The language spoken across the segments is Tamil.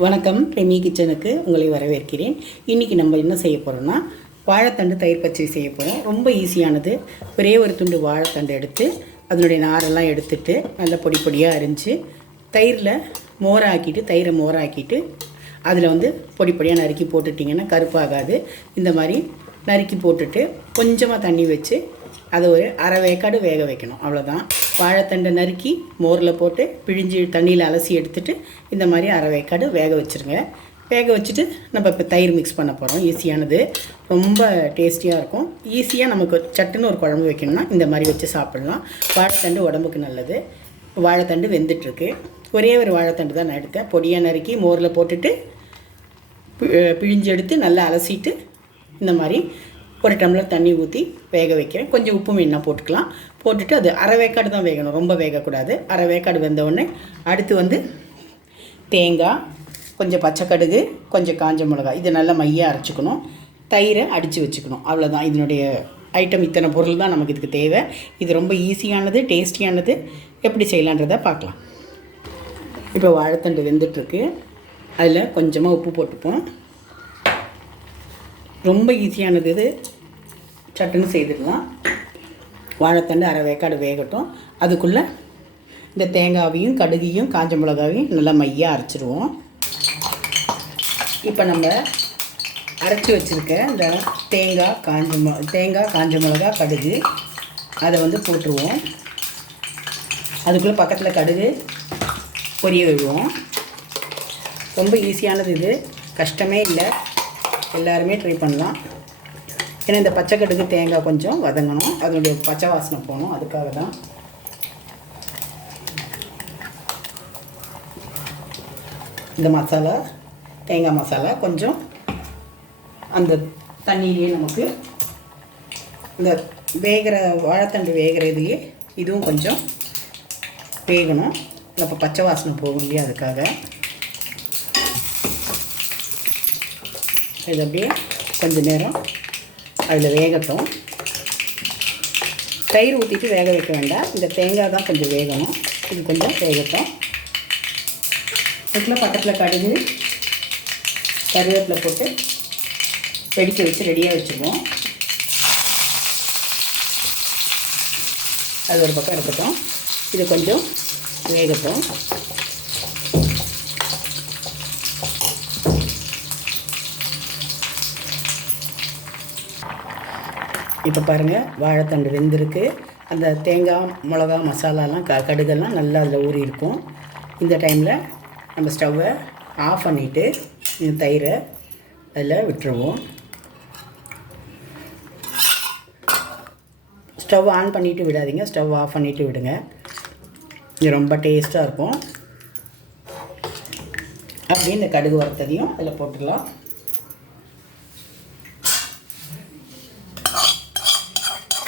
வணக்கம், ரெமி கிச்சனுக்கு உங்களை வரவேற்கிறேன். இன்றைக்கி நம்ம என்ன செய்ய போகிறோம்னா வாழைத்தண்டு தயிர் பச்சடி செய்ய போகிறோம். ரொம்ப ஈஸியானது. ஒரே ஒரு துண்டு வாழைத்தண்டு எடுத்து அதனுடைய நாரெல்லாம் எடுத்துட்டு நல்லா பொடி பொடியாக அரிஞ்சு தயிரை மோராக்கிட்டு அதில் பொடி பொடியாக நறுக்கி போட்டுட்டிங்கன்னா கருப்பாகாது. இந்த மாதிரி நறுக்கி போட்டுட்டு கொஞ்சமாக தண்ணி வச்சு அதை ஒரு அரை வேக்காடு வேக வைக்கணும். அவ்வளோதான். வாழைத்தண்டை நறுக்கி மோரில் போட்டு பிழிஞ்சு தண்ணியில் அலசி எடுத்துகிட்டு இந்த மாதிரி அரை வேக்காடு வேக வச்சுருங்க. வேக வச்சுட்டு நம்ம இப்போ தயிர் மிக்ஸ் பண்ண போகிறோம். ஈஸியானது, ரொம்ப டேஸ்டியாக இருக்கும். ஈஸியாக நமக்கு சட்டுன்னு ஒரு குழம்பு வைக்கணும்னா இந்த மாதிரி வச்சு சாப்பிட்லாம். வாழைத்தண்டு உடம்புக்கு நல்லது. வாழைத்தண்டு வெந்துட்டுருக்கு. ஒரே ஒரு வாழைத்தண்டு தான் நான் எடுத்தேன். பொடியாக நறுக்கி மோரில் போட்டுட்டு பிழிஞ்சு எடுத்து நல்லா அலசிட்டு இந்த மாதிரி ஒரு டம்ளர் தண்ணி ஊற்றி வேக வைக்கிறேன். கொஞ்சம் உப்பு வேணா போட்டுக்கலாம். போட்டுட்டு அது அரை வேக்காடு தான் வேகணும், ரொம்ப வேகக்கூடாது. அரை வேக்காடு வெந்தவுடனே அடுத்து தேங்காய், கொஞ்சம் பச்சை கடுகு, கொஞ்சம் காஞ்ச மிளகாய், இதை நல்லா மையாக அரைச்சிக்கணும். தயிரை அடித்து வச்சுக்கணும். அவ்வளோதான். இதனுடைய ஐட்டம் இத்தனை பொருள் தான் நமக்கு இதுக்கு தேவை. இது ரொம்ப ஈஸியானது, டேஸ்டியானது. எப்படி செய்யலான்றதை பார்க்கலாம். இப்போ வாழைத்தண்டு வெந்துட்டுருக்கு. அதில் கொஞ்சமாக உப்பு போட்டுப்போம். ரொம்ப ஈஸியானது இது, சட்டுன்னு செய்துடலாம். வாழைத்தண்டு அரை வேக்காடு வேகட்டும். அதுக்குள்ளே இந்த தேங்காவையும் கடுகையும் காஞ்ச மிளகாவையும் நல்லா மையாக அரைச்சிடுவோம். இப்போ நம்ம அரைச்சி வச்சுருக்க இந்த தேங்காய் காஞ்ச மிளகா கடுகு அதை போட்டுருவோம். அதுக்குள்ளே பக்கத்தில் கடுகு பொரிய விடுவோம். ரொம்ப ஈஸியானது இது, கஷ்டமே இல்லை. எல்லாருமே ட்ரை பண்ணலாம். ஏன்னா இந்த பச்சை கடுகு தேங்காய் கொஞ்சம் வதங்கணும், அதனுடைய பச்சை வாசனை போகணும். அதுக்காக தான். இந்த மசாலா, தேங்காய் மசாலா கொஞ்சம் அந்த தண்ணியிலேயே நமக்கு இந்த வாழைத்தண்டு வேகிற இதுலேயே இதுவும் கொஞ்சம் வேகணும். அப்போ பச்சை வாசனை போகும் இல்லையா, அதுக்காக. இது அப்படியே கொஞ்சம் நேரம் அதில் வேகட்டும். தயிர் ஊற்றிட்டு வேக வைக்க வேண்டாம். இந்த தேங்காய் தான் கொஞ்சம் வேகணும். இது கொஞ்சம் வேகட்டும். இதுக்குள்ள பக்கத்தில் கடுகு கருவேப்பிலை போட்டு வெடிக்க வச்சு ரெடியாக வச்சுருவோம். அது ஒரு பக்கம் இருக்கட்டும். இது கொஞ்சம் வேகட்டும். இப்போ பாருங்கள், வாழைத்தண்டு வெந்திருக்கு. அந்த தேங்காய் மிளகா மசாலாலாம் கடுகெல்லாம் நல்லா அதில் ஊறி இருக்கும். இந்த டைமில் நம்ம ஸ்டவ்வை ஆஃப் பண்ணிவிட்டு இந்த தயிரை அதில் விட்டுருவோம். ஸ்டவ் ஆன் பண்ணிவிட்டு விடாதீங்க, ஸ்டவ் ஆஃப் பண்ணிவிட்டு விடுங்க. இது ரொம்ப டேஸ்ட்டாக இருக்கும். அப்படியே இந்த கடுகு வறுத்ததையும் அதில் போட்டுடலாம்.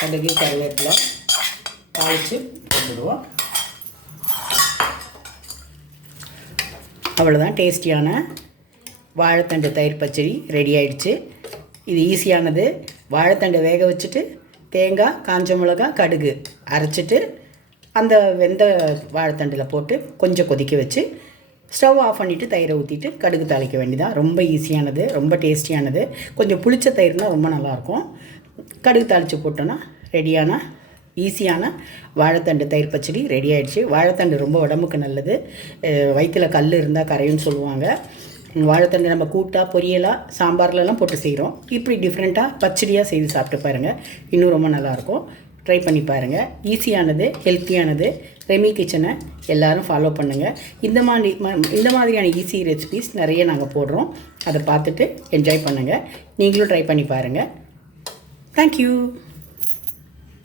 கடுகு கருவேப்பிலை தாளித்து போட்டுடுவோம். அவ்வளோதான். டேஸ்டியான வாழைத்தண்டு தயிர் பச்சடி ரெடி ஆகிடுச்சு. இது ஈஸியானது. வாழைத்தண்டை வேக வச்சுட்டு தேங்காய் காஞ்ச மிளகாய் கடுகு அரைச்சிட்டு அந்த வெந்த வாழைத்தண்டில் போட்டு கொஞ்சம் கொதிக்க வச்சு ஸ்டவ் ஆஃப் பண்ணிவிட்டு தயிரை ஊற்றிட்டு கடுகு தாளிக்க வேண்டியதான். ரொம்ப ஈஸியானது, ரொம்ப டேஸ்டியானது. கொஞ்சம் புளிச்ச தயிர்னால் ரொம்ப நல்லாயிருக்கும். கடுகு தாளித்து போட்டோன்னா ரெடியான ஈஸியான வாழைத்தண்டு தயிர் பச்சடி ரெடி ஆகிடுச்சு. வாழைத்தண்டு ரொம்ப உடம்புக்கு நல்லது. வயிற்றில் கல் இருந்தால் கரையும்னு சொல்லுவாங்க. வாழைத்தண்டு நம்ம கூட்டாக பொரியலாக சாம்பார்லலாம் போட்டு செய்கிறோம். இப்படி டிஃப்ரெண்ட்டாக பச்சடியாக செய்து சாப்பிட்டு பாருங்கள். இன்னும் ரொம்ப நல்லாயிருக்கும். ட்ரை பண்ணி பாருங்கள். ஈஸியானது, ஹெல்த்தியானது. ரெமி கிச்சனை எல்லோரும் ஃபாலோ பண்ணுங்கள். இந்த மாதிரியான ஈஸி ரெசிபீஸ் நிறைய நாங்கள் போடுறோம். அதை பார்த்துட்டு என்ஜாய் பண்ணுங்கள். நீங்களும் ட்ரை பண்ணி பாருங்கள். தேங்க்யூ.